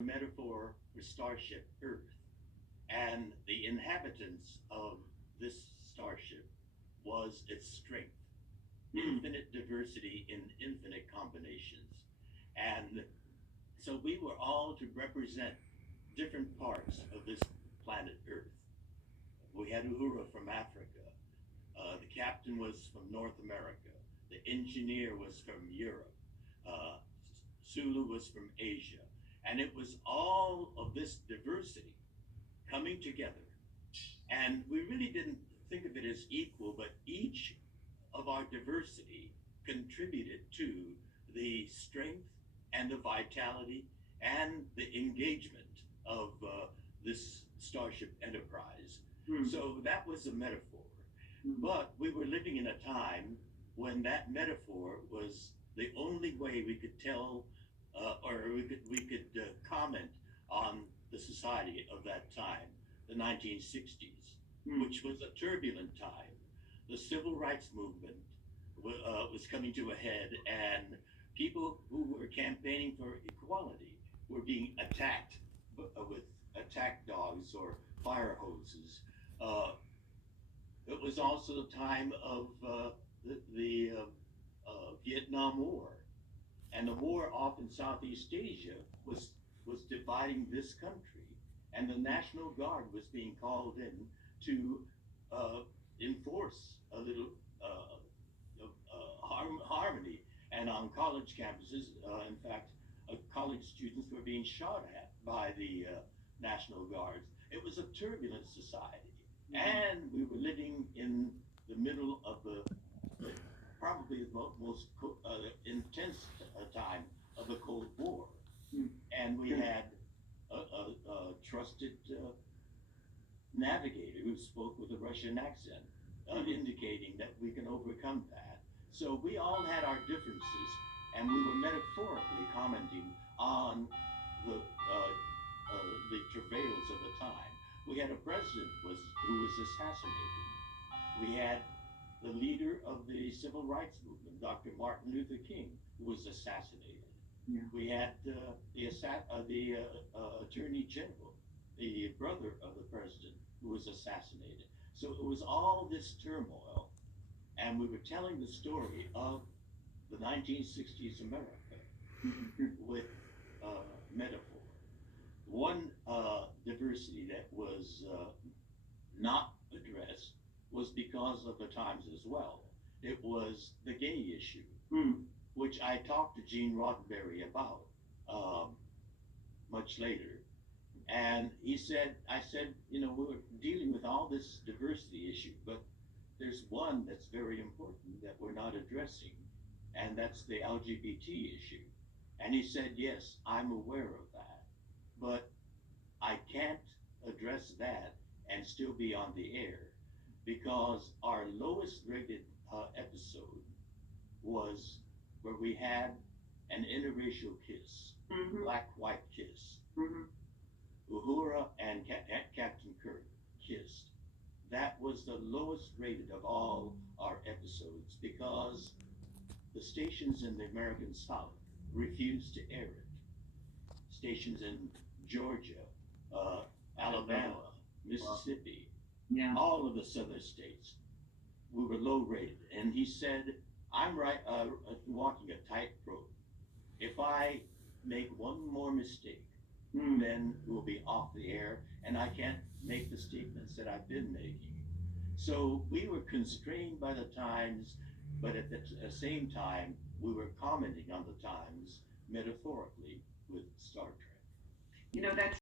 metaphor for Starship Earth. And the inhabitants of this starship was its strength, infinite diversity in infinite combinations. And so we were all to represent different parts of this planet Earth. We had Uhura from Africa. The captain was from North America. The engineer was from Europe. Uh, Sulu was from Asia. And it was all of this diversity coming together. And we really didn't think of it as equal, but each of our diversity contributed to the strength and the vitality and the engagement of this Starship Enterprise. So that was a metaphor. But we were living in a time when that metaphor was the only way we could tell, or we could comment on the society of that time, the 1960s, which was a turbulent time. The civil rights movement was coming to a head, and people who were campaigning for equality were being attacked with attack dogs or fire hoses. Uh, it was also the time of the Vietnam War, and the war off in Southeast Asia was dividing this country, and the National Guard was being called in to uh, enforce a little harmony. And on college campuses, in fact, college students were being shot at by the National Guards. It was a turbulent society, and we were living in the middle of the probably the most intense time of the Cold War, and we had a trusted navigator who spoke with a Russian accent, indicating that we can overcome that. So we all had our differences, and we were metaphorically commenting on the travails of the time. We had a president who was assassinated. We had the leader of the civil rights movement, Dr. Martin Luther King, who was assassinated. Yeah. We had the attorney general, the brother of the president, who was assassinated. So it was all this turmoil, and we were telling the story of the 1960s America with metaphor. One diversity that was not addressed was because of the times as well. It was the gay issue, which I talked to Gene Roddenberry about much later. And I said, we're dealing with all this diversity issue, but there's one that's very important that we're not addressing, and that's the LGBT issue. And he said, yes, I'm aware of that, but I can't address that and still be on the air because our lowest rated episode was where we had an interracial kiss, black white kiss. Uhura and Captain Kirk kissed. That was the lowest rated of all our episodes because the stations in the American South refused to air it. Stations in Georgia, Alabama, Mississippi, all of the southern states, we were low rated. And he said, I'm walking a tightrope. If I make one more mistake, then we'll be off the air, and I can't make the statements that I've been making. So we were constrained by the times, but at the same time, we were commenting on the times metaphorically with Star Trek. That's